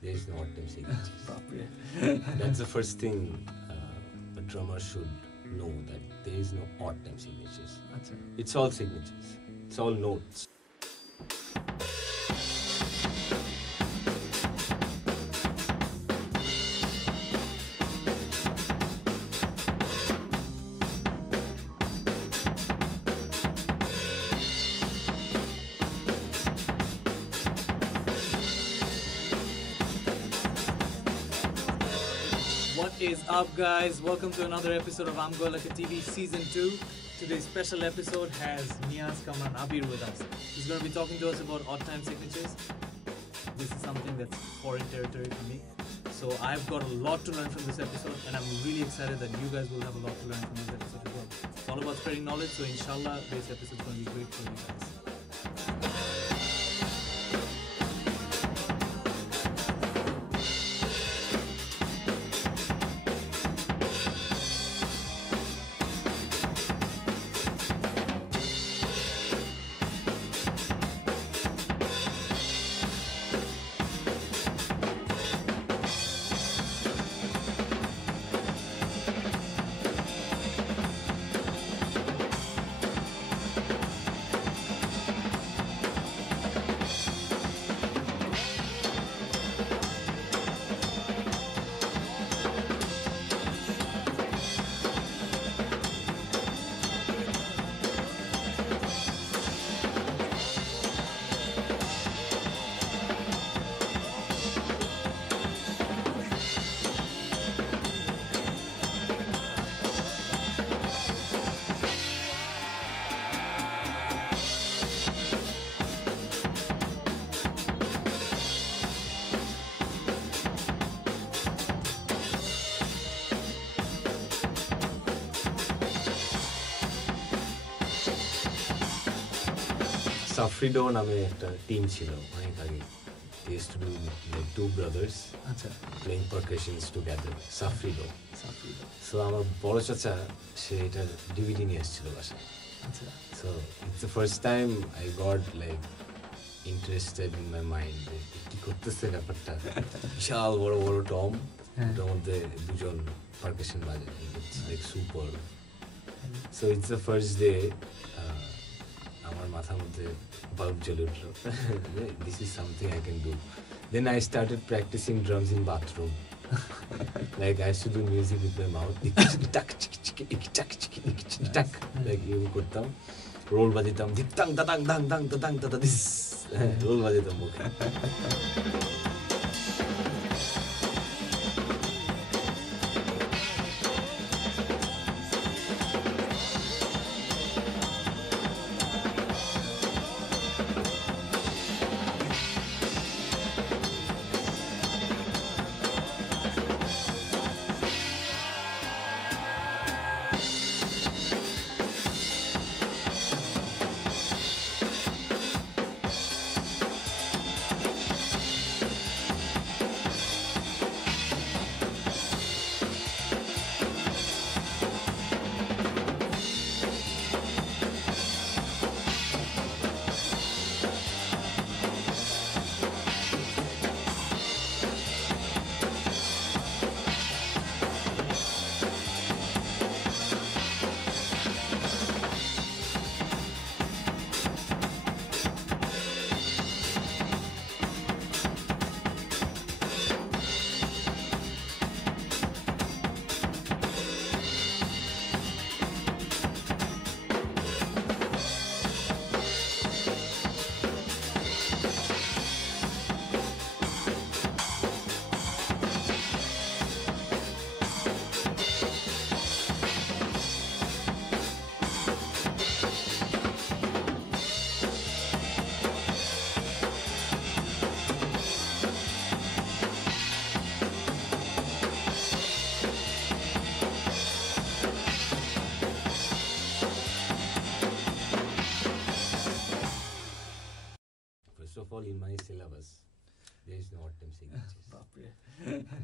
There is no odd time signatures. That's the first thing a drummer should know, that there is no odd time signatures. It's all signatures. It's all notes. What is up, guys? Welcome to another episode of Amgolaka TV Season 2. Today's special episode has Niaz Kamran Abir with us. He's going to be talking to us about odd time signatures. This is something that's foreign territory to me. So I've got a lot to learn from this episode, and I'm really excited that you guys will have a lot to learn from this episode as well. It's all about spreading knowledge, so inshallah, this episode is going to be great for you guys. সাফরিডো নামে একটা team ছিল অনেক আগে। They used to do like two brothers playing percussions together. সাফরিডো। So আমার বড় চাচা সে এটার DVD নিয়ে এসেছিল বাসায়। So it's the first time I got like interested in my mind যে কি করতেছে ব্যাপারটা। বিশাল বড় বড় টম, ওটার মধ্যে দুজন পারকাশন বাজে। It's like super. So it's the first day আমার মাথার মধ্যে বাল্ব জ্বলে উঠলো, this is something I can do. Then I started practising drums in bathroom, like I should do music with my mouth, টাক চিকি চিকি ইকি টাক চিকি ইকি চিকি টাক, লাইক এরকম করতাম, রোল বাজিতাম, ধিকতাং দাদাং দাং দাং দাদাং দাদা দিস, রোল বাজিতাম মুখে। First of all, in my syllabus, there is no odd time signatures.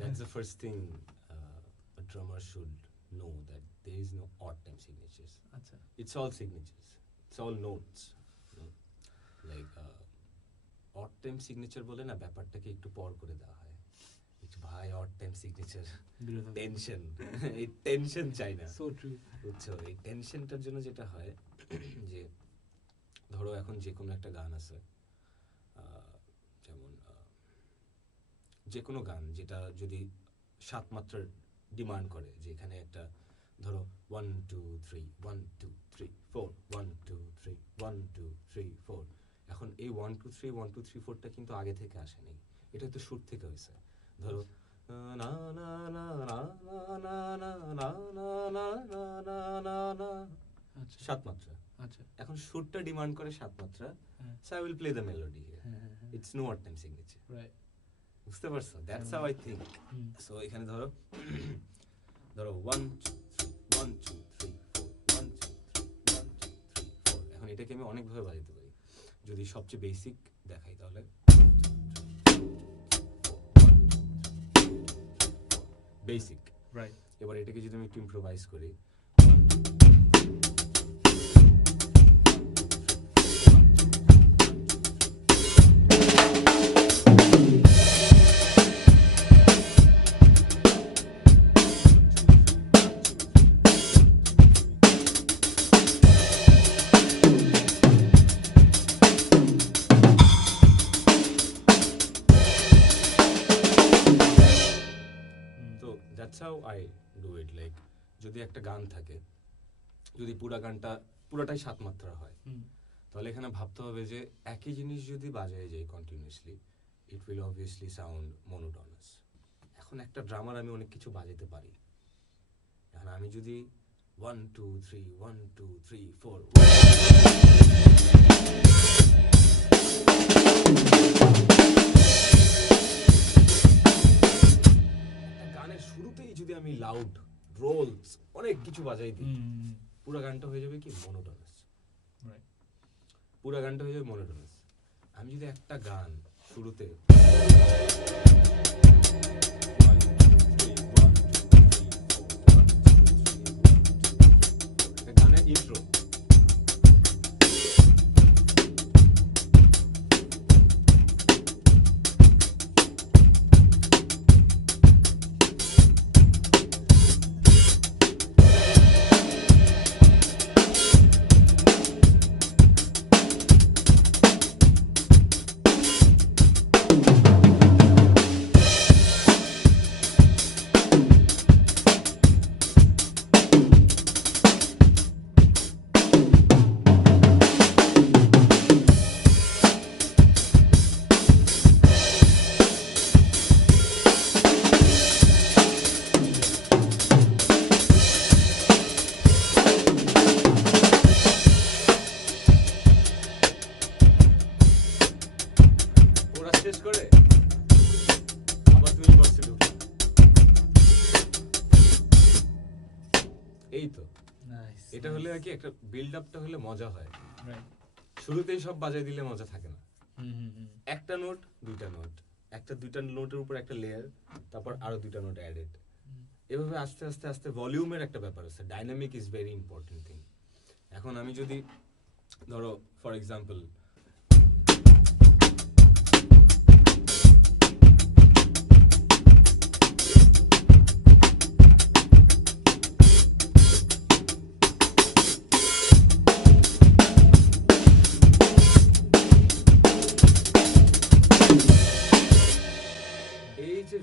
That's the first thing a drummer should know, that there is no odd time signatures. It's all signatures. It's all notes. You know? Like odd time signature বলে না ব্যাপারটাকে একটু পর করে দেওয়া হয়। Signature বিরোধ tension এই টেনশন চাই না সো ট্রু বুঝছো এই টেনশনটার জন্য যেটা হয় যে ধরো এখন যে কোনো একটা গান আছে যেমন যে কোনো গান যেটা যদি 7 মাত্রার ডিমান্ড করে যে এখানে একটা ধরো 1 2 3 1 2 3 4 1 2 3 1 2 3 4 এখন এই 1 2 3 1 2 3 4টা কিন্তু আগে থেকে আসেনি এটা তো সুর থেকে হয়েছে ধরো না না না না না না না না না না না না না আচ্ছা 7 মাত্রা আচ্ছা এখন সুরটা ডিমান্ড করে 7 মাত্রা so I will play the melody it's no odd time signature right বুঝতে পারছো that's how I think so এখানে ধরো ধরো 1 2 3 1 2 3 4 1 2 3 1 2 3 4 এখন এটাকে আমি অনেকভাবে বাজাতে পারি যদি সবচেয়ে বেসিক দেখাই তাহলে বেসিক রাইট এবার এটাকে যদি আমি একটু ইম্প্রোভাইজ করি that's how I do it like যদি একটা গান থাকে যদি পুরোটাই 7 মাত্রা হয় তাহলে এখানে ভাবতে হবে যে একই জিনিস যদি বাজায় যায় continuously it will obviously sound monotonous এখন একটা ড্রামার আমি অনেক কিছু বাজাতে পারি এখন আমি যদি 1 2 3 1 2 3 4 গানের শুরুতেই যদি আমি লাউড রোলস অনেক কিছু বাজাই দিই পুরো গানটা হয়ে যাবে কি মোনোটোনাস পুরো গানটা হয়ে যাবে মোনোটোনাস আমি যদি একটা গান শুরুতে গানের ইন্ট্রো শেষ করে আবার তুমি বলছিল এই তো এটা হলে আর কি একটা বিল্ড আপটা হলে মজা হয় শুরুতেই সব বাজাই দিলে মজা থাকে না একটা নোট দুইটা নোট দুইটা নোটের উপর একটা লেয়ার তারপর আরো দুইটা নোট অ্যাডেড এভাবে আস্তে আস্তে আস্তে ভলিউমের একটা ব্যাপার আছে dynamic is very important thing এখন আমি যদি ধরো ফর এক্সাম্পল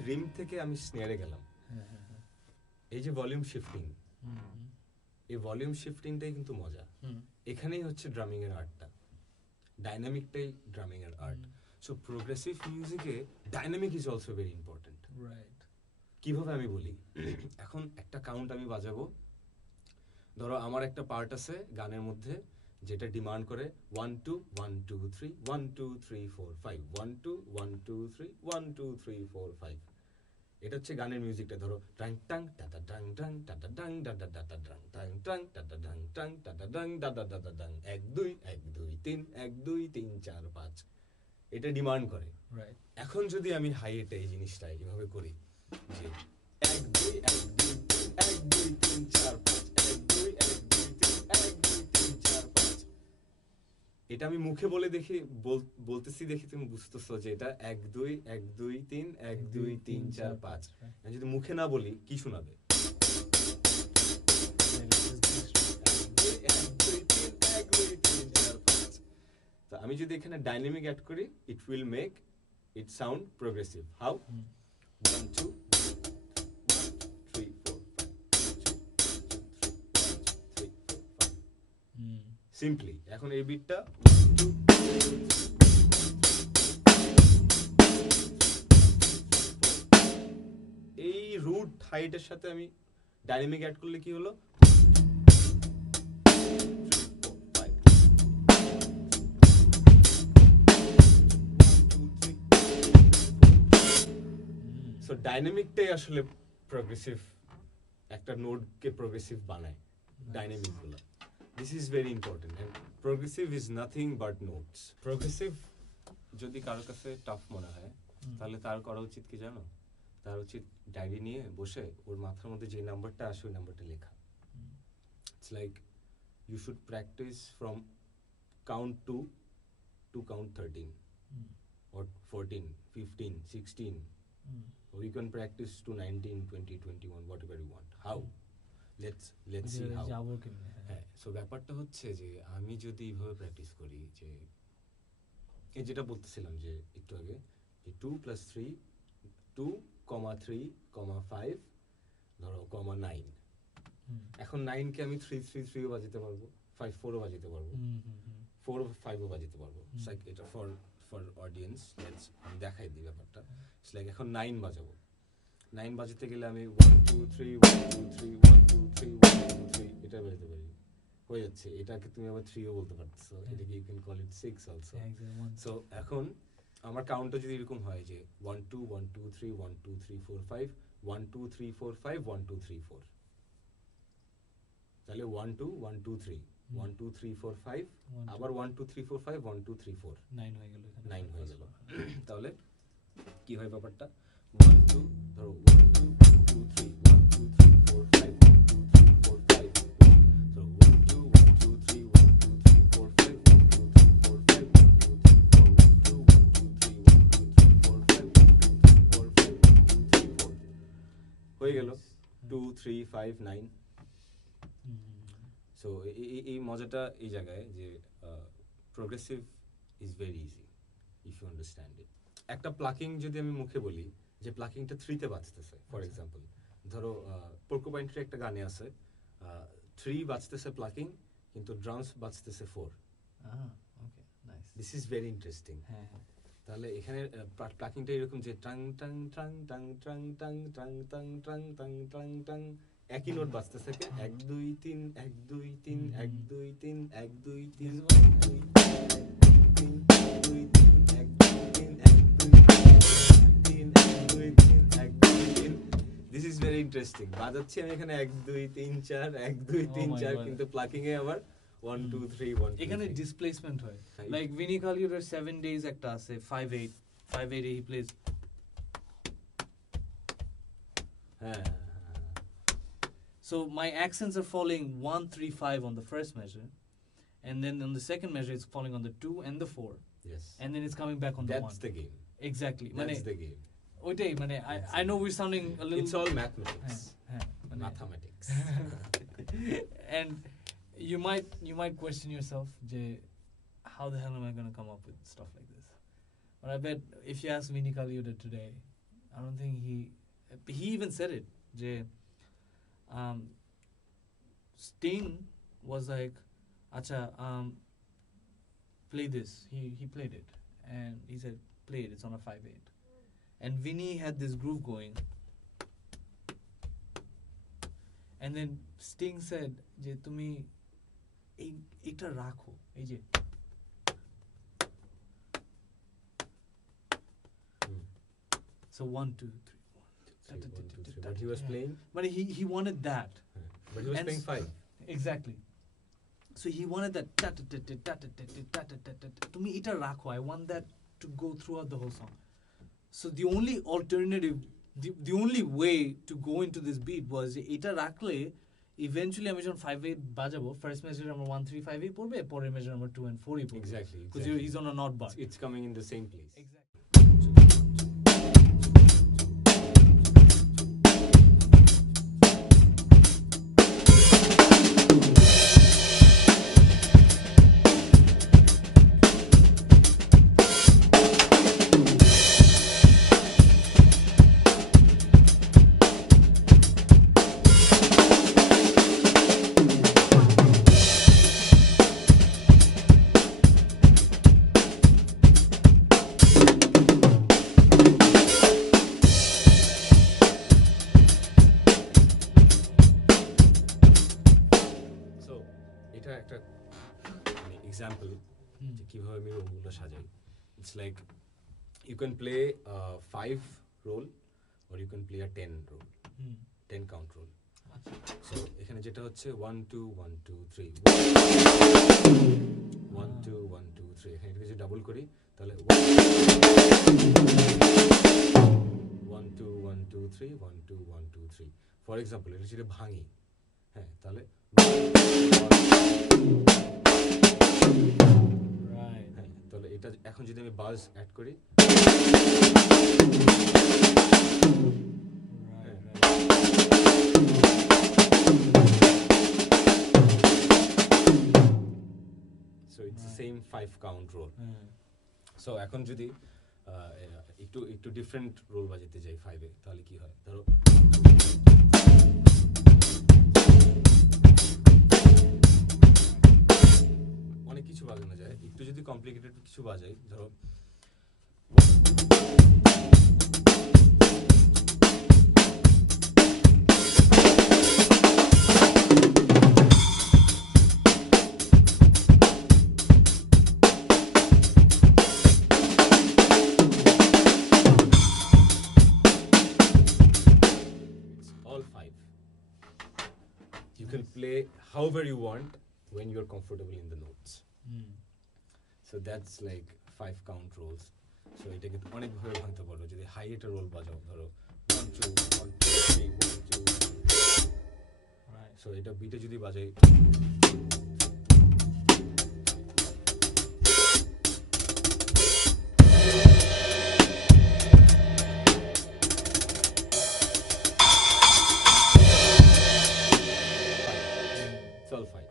রিম থেকে আমি স্নেয়ারে গেলাম এই যে ভলিউম শিফটিং এই ভলিউম শিফটিংটাই কিন্তু মজা এখানেই হচ্ছে ড্রামিং এর আর্টটা ডাইনামিকটাই ড্রামিং এর আর্ট সো প্রোগ্রেসিভ মিউজিকে dynamic is also very important right কিভাবে আমি বলি এখন একটা কাউন্ট আমি বাজাবো ধরো আমার একটা পার্ট আছে গানের মধ্যে যেটা ডিমান্ড করে 1 2 1 2 3 1 2 3 4 5 1 2 1 2 3 1 2 3 4 5 এটা হচ্ছে গানের মিউজিকটা ধরো টাং টাং টাটা ডাং ডাং টাটা ডাং ডাটা ডাটা ডাং টাং টাং টাটা ডাং টাং টাটা ডাং ডাটা ডাটা ডাং 1 2 1 2 3 1 2 3 4 5 এটা ডিমান্ড করে রাইট এখন যদি আমি হাই এটা এই জিনিসটা এইভাবে করি যে 1 2 1 2 1 2 3 4 5 1 2 1 2 3 1 2 3 4 5 এটা আমি মুখে বলে দেখি বলতেছি দেখি তুমি বুঝতেছো যে এটা 1 2 1 2 3 1 2 3 4 5 আমি যদি মুখে না বলি কি শোনাবে তো আমি যদি এখানে ডাইনামিক অ্যাড করি it will make it sound progressive how 1 2 simply এখন এই বিটটা এই রুট হাইটের সাথে আমি ডাইনামিক অ্যাড করলে কি হলো সো ডাইনামিকটাই আসলে প্রোগ্রেসিভ একটা নোটকে প্রোগ্রেসিভ বানায় ডাইনামিক গুলো This is very important and progressive is nothing but notes. Progressive যদি কারোর কাছে টাফ মনে হয় তাহলে তার করা উচিত কি জানো তার উচিত ডায়েরি নিয়ে বসে ওর মাথার মধ্যে যে নাম্বারটা আসে ওই নাম্বারটা লেখা It's like you should practice from count 2 to count 13 or 14 15 16 or you can practice to 19 20 21 whatever you want how let's see how হ্যাঁ সো ব্যাপারটা হচ্ছে যে আমি যদি এইভাবে প্র্যাকটিস করি যে এই যেটা বলতেছিলাম যে একটু আগে যে 2 + 3 2, 3, 5 ধরো 9 এখন 9 কে আমি 3 3 3 ও বাজাতে পারবো 5 4 ও বাজাতে পারবো 4 5 ও বাজাতে পারবো লাইক এটা ফর অডিয়েন্স লেটস আমি দেখাই দিই ব্যাপারটা ইটস লাইক এখন 9 বাজাবো 9 বাজাতে গেলে আমি 1 2 3 1 2 3 1 2 3 1 2 3 এটা বাজাতে পারি হয়ে যাচ্ছে এটাকে তুমি আবার 3 ও বলতে পারতেছো এটাকে you can call it 6 also so এখন আমার কাউন্টটা যদি এরকম হয় যে 1 2 1 2 3 1 2 3 4 5 1 2 3 4 5 1 2 3 4 তাহলে 1 2 1 2 3 1 2 3 4 5 আবার 1 2 3 4 5 1 2 3 4 9 হয়ে গেল 9 হয়ে গেল তাহলে কি হয় ব্যাপারটা 1 2 ধরো 1 2 2 3 1 2 3 4 5 1 2 3 4 5 so 1 2 1 2 3 1 2 3 4 5 1 2 3 4 5 1 2 3 4 1 2 1 2 3 1 2 3 4 5 1 2 3 4 5 1 2 3 4 হয়ে গেল 2 3 5 9 সো এই মজাটা এই জায়গায় যে progressive is very easy if you understand it একটা প্লাকিং যদি আমি মুখে বলি যে প্লাকিংটা 3 তে বাজতেছে ফর এক্সাম্পল ধরো পোর্কুপাইন ট্রি একটা গানে আছে 3 বাজতেছে প্লাকিং কিন্তু ড্রামস বাজতেছে 4 okay nice this is very interesting হ্যাঁ তাহলে এখানে প্লাকিংটা এরকম যে টাং টাং টাং টাং টাং টাং টাং টাং টাং টাং টাং টাং একই নোট বাজতেছে 1 2 3 1 2 3 1 2 3 1 2 3 This is very interesting. বাজাচ্ছি আমি এখানে 1 2 3 4 1 2 3 4 কিন্তু প্লাকিং এ আবার 1 2 3 1 2 এখানে ডিসপ্লেসমেন্ট হয় লাইক ভিনি কালিউরের 7 days একটা আছে 5 8 হি প্লেজ হ্যাঁ so my accents are falling 1 3 5 on the first measure and then on the second measure it's falling on the 2 and the 4 yes and then it's coming back on the 1 that's the game exactly that's the game ওইটাই মানে I know we're sounding a little it's all mathematics মানে mathematics and you might question yourself je how the hell am I going to come up with stuff like this but I bet if you ask Vinny Colaiuta today I don't think he even said it je Sting was like acha play this he played it and he said play it it's on a 5/8 and Vinny had this groove going and then Sting said je tumi এটা রাখো এই যে so 1 2 3 but he was playing but he wanted that but he was and playing 5 exactly so he wanted that tumi eta rakho I want that to go throughout the whole song so the only alternative the only way to go into this beat was eta rakhle eventually আমি যখন 5-8 বাজাবো first measure আমার 1-3-5 পড়বে, পরের measure আমার 2 and 4 পড়বে। Exactly. Because he's on a not bar. It's coming in the same place. Exactly. So এটা একটা এক্সাম্পল যে কিভাবে আমি রোলগুলো সাজাই। It's like you can play 5 roll or you can play a 10 roll, 10 count roll. So এখানে যেটা হচ্ছে 1 2 1 2 3 1 2 1 2 3, এখানে যদি ডাবল করি তাহলে 1 2 1 2 3 1 2 1 2 3। ফর এক্সাম্পল এটা যদি ভাঙি, হ্যাঁ, তাহলে Right. হ্যাঁ, তাহলে এটা এখন যদি আমি বাজ অ্যাড করি, so it's same 5 count roll. So এখন যদি একটু একটু ডিফারেন্ট রোল বাজাতে যাই 5-এ, তাহলে কি হয়? ধরো অনেক কিছু বাজানো যায়, একটু যদি কমপ্লিকেটেড কিছু বাজাই, ধরো all 5. You can play however you want when you're comfortable in the notes. So that's like 5 count rolls. So এটাকে অনেক ভাবে ভাঙতে পারো। যদি হাই এটা রোল বাজাও, ধরো 1 2 1 2 3 1 2 Right. সো এটা বিটে যদি বাজাই, it's all 5.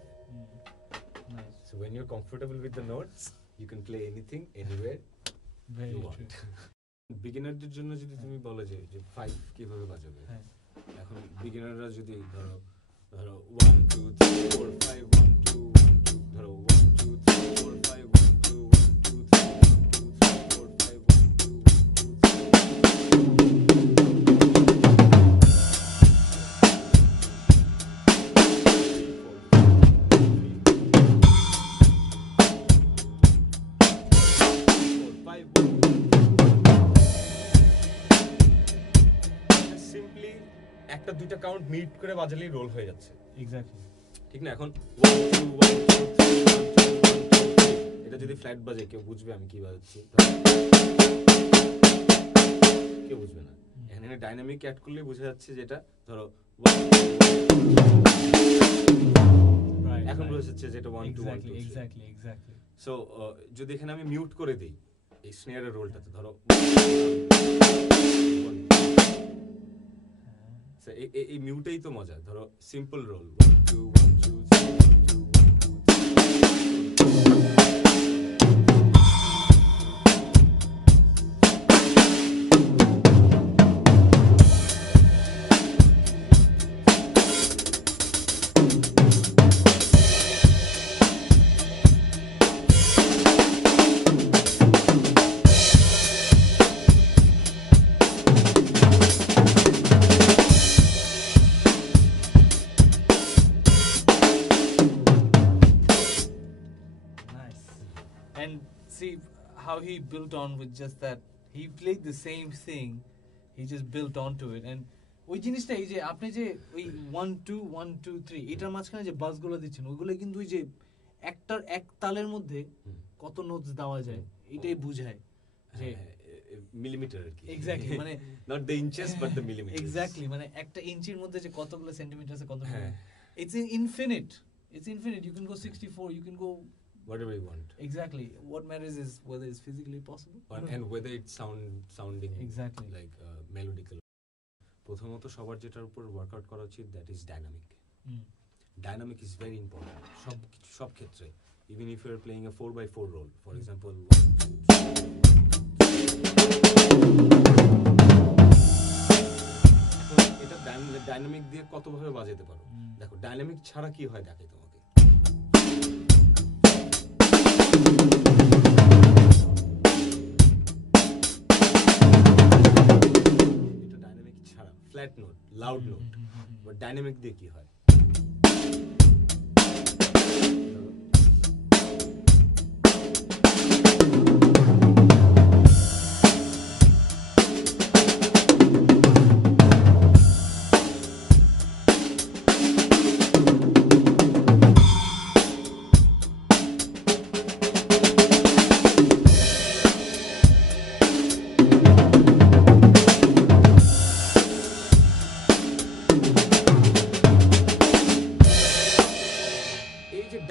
Nice. So when you're comfortable with the notes, you can play anything anywhere Very you true. want. বিগিনারদের জন্য যদি তুমি বলো যে 5 কিভাবে বাজাবে, হ্যাঁ। এখন বিগিনাররা যদি ধরো 1 2 3 4 5 1 2 1 2, ধরো 1 2 3 4 5 1 2 1 2 3 1 2 3 4 5 1 2 1 2 3 সিম্পলি একটা দুইটা কাউন্ট মিট করে বাজালেই রোল হয়ে যাচ্ছে। Exactly. ঠিক না? এখন 1 2 1 2 3 1 2 1 2 3 এটা যদি ফ্ল্যাট বাজে কেউ বুঝবে আমি কি বাজাচ্ছি? কেউ বুঝবে না। এখানে ডাইনামিক অ্যাড করলে বোঝা যাচ্ছে যেটা ধরো 1 Right. এখন right. বোঝা যাচ্ছে যেটা 1 2 1 2 Exactly. Exactly. সো যদি এখানে আমি মিউট করে দেই এই স্নেয়ারের রোলটাতে, ধরো এই মিউটেই তো মজা। ধরো simple role 1 2 1 2 3 1 2 1 2 Nice. And see how he built on with just that. He played the same thing. He just built onto it. And ওই জিনিসটা এই যে আপনি যে ওই 1 2 1 2 3 এটার মাঝখানে যে বাসগুলো দিচ্ছেন ওইগুলো কিন্তু ওই যে একটার এক তালের মধ্যে কত নোটস দেওয়া যায় এটাই বুঝায় যে মিলিমিটার আর কি। এক্স্যাক্টলি মানে not the inches but the millimetre. Exactly মানে একটা ইঞ্চির মধ্যে যে কতগুলো সেন্টিমিটার আছে কত হ্যাঁ It's infinite. It's infinite. You can go 64. You can go whatever you want. exactly. What matters is whether it's physically possible. And whether it's sounding Exactly. like melodical. প্রথমত সবার যেটার উপর ওয়ার্কআউট করা উচিত that is dynamic dynamic is very important সব ক্ষেত্রে even if you are playing a 4x4 roll for example এটা dynamic দিয়ে কতভাবে বাজাতে পারো দেখো ডাইনামিক ছাড়া কি হয় দেখাই তোমাকে এটা ডাইনামিক ছাড়া flat note loud note but dynamic দিয়ে কি হয়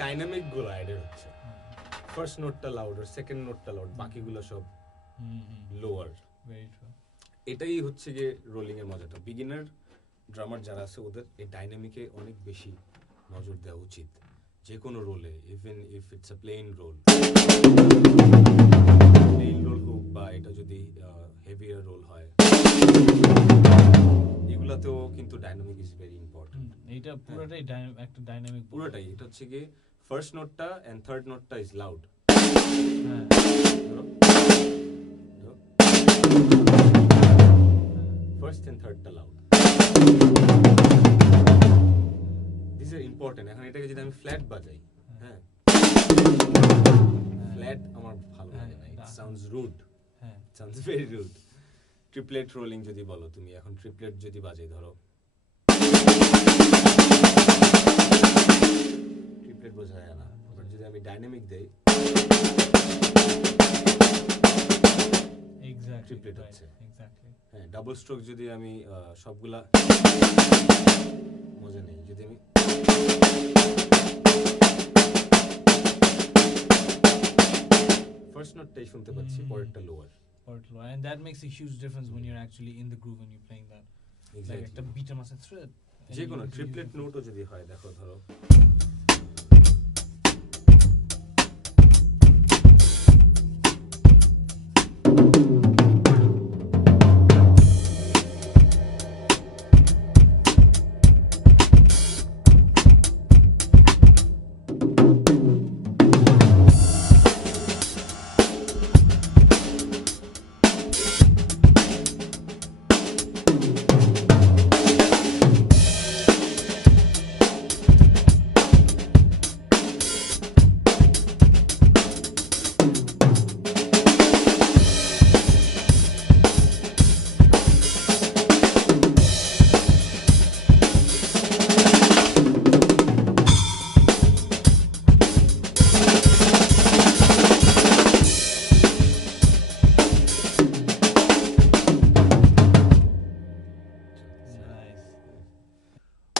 ডাইনামিক গুলো অ্যাডেড হচ্ছে ফার্স্ট নোটটা লাউডার সেকেন্ড নোটটা লাউড বাকিগুলো সব লোয়ার এটাই হচ্ছে গিয়ে রোলিং এর মজাটা বিগিনার ড্রামার যারা আছে ওদের এই ডাইনামিকে অনেক বেশি নজর দেওয়া উচিত যে কোনো রোলে even if it's a plain role হোক বা এটা যদি হেভিয়ার রোল হয় এগুলাতেও কিন্তু ডাইনামিক ইজ ভেরি ইম্পর্টেন্ট এটা পুরোটাই একটা ডাইনামিক পুরোটাই এটা হচ্ছে গিয়ে ফার্স্ট নোটটা এন্ড থার্ড নোটটা ইজ লাউড ফার্স্ট এন্ড থার্ডটা লাউড দিস আর ইম্পর্টেন্ট এখন এটাকে যদি আমি ফ্ল্যাট বাজাই হ্যাঁ ফ্ল্যাট আমার ভালো লাগে না ইট সাউন্ডস রুড হ্যাঁ sounds very rude triplet rolling যদি বলো তুমি এখন ট্রিপলেট যদি বাজাই ধরো ট্রিপলেট বোঝা যায় না বাট যদি আমি ডাইনামিক দেই এক্স্যাক্টলি ট্রিপলেট হচ্ছে এক্স্যাক্টলি হ্যাঁ ডাবল স্ট্রোক যদি আমি সবগুলা মজা নেই যদি আমি ফার্স্ট নোটটাই শুনতে পাচ্ছি পরেরটা lower and that makes a huge difference when you're actually in the groove when you're playing that like একটা বিটের মাঝে থ্রেড যে কোনো ট্রিপলেট নোটও যদি হয় দেখো ধরো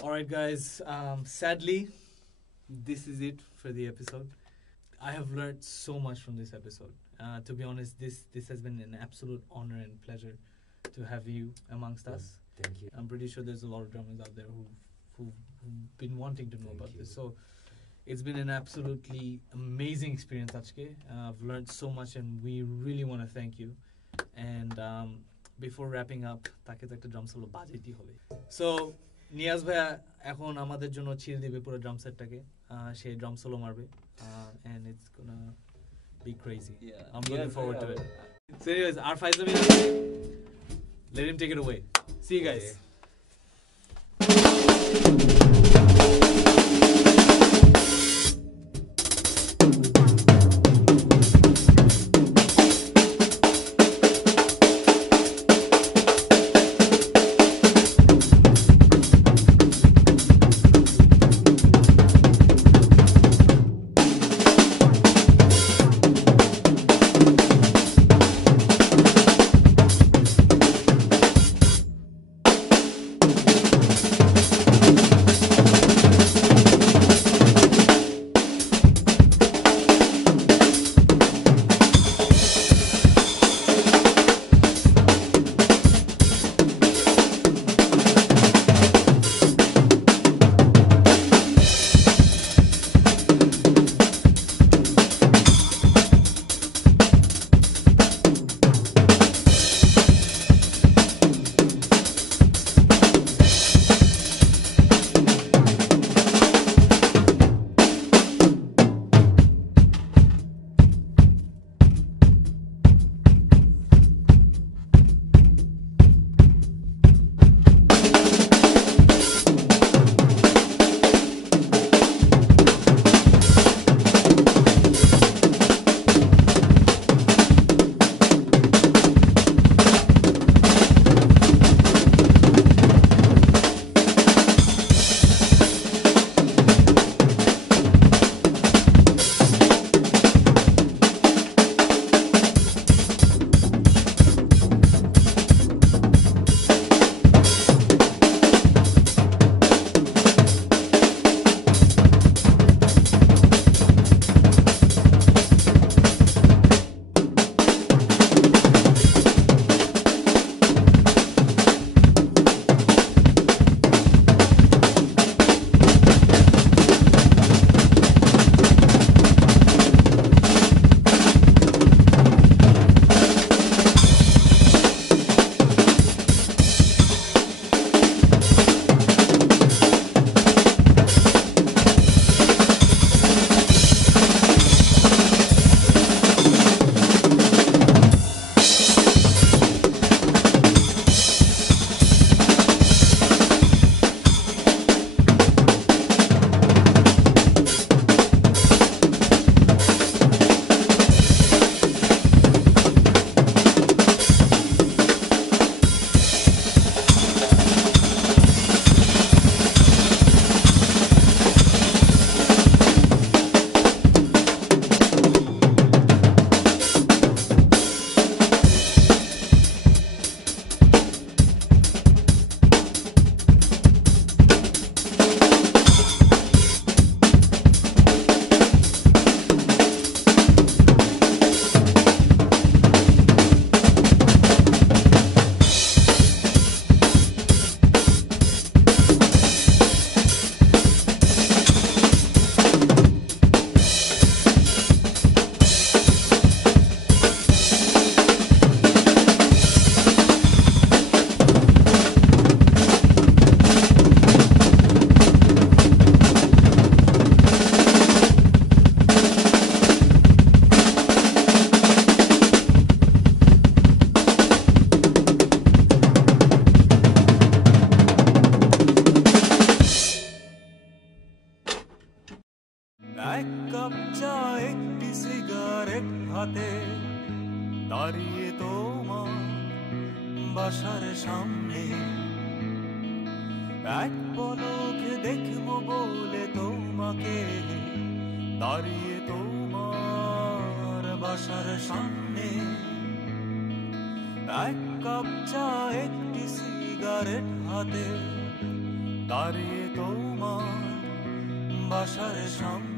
Alright guys, sadly this is it for the episode. I have learned so much from this episode. To be honest, this has been an absolute honor and pleasure to have you amongst us. Thank you. I'm pretty sure there's a lot of drummers out there who've been wanting to know about this. So it's been an absolutely amazing experience, Achke. I've learned so much and we really want to thank you. And before wrapping up, তাকে তো একটা drum solo বাজাইতেই হবে। So Niaz ভাইয়া এখন আমাদের জন্য ছিঁড়ে দিবে পুরো ড্রাম সেটটাকে সে ড্রাম সোলো মারবে and it's gonna be crazy. I'm looking forward to it. So anyways, our Faisal, let him take it away. See you guys. হাতে দাঁড়িয়ে তোমার বাসার সামনে এক পলকে দেখবো বলে তোমাকে দাঁড়িয়ে তোমার বাসার সামনে এক কাপ চা একটি সিগারেট হাতে দাঁড়িয়ে তোমার বাসার সামনে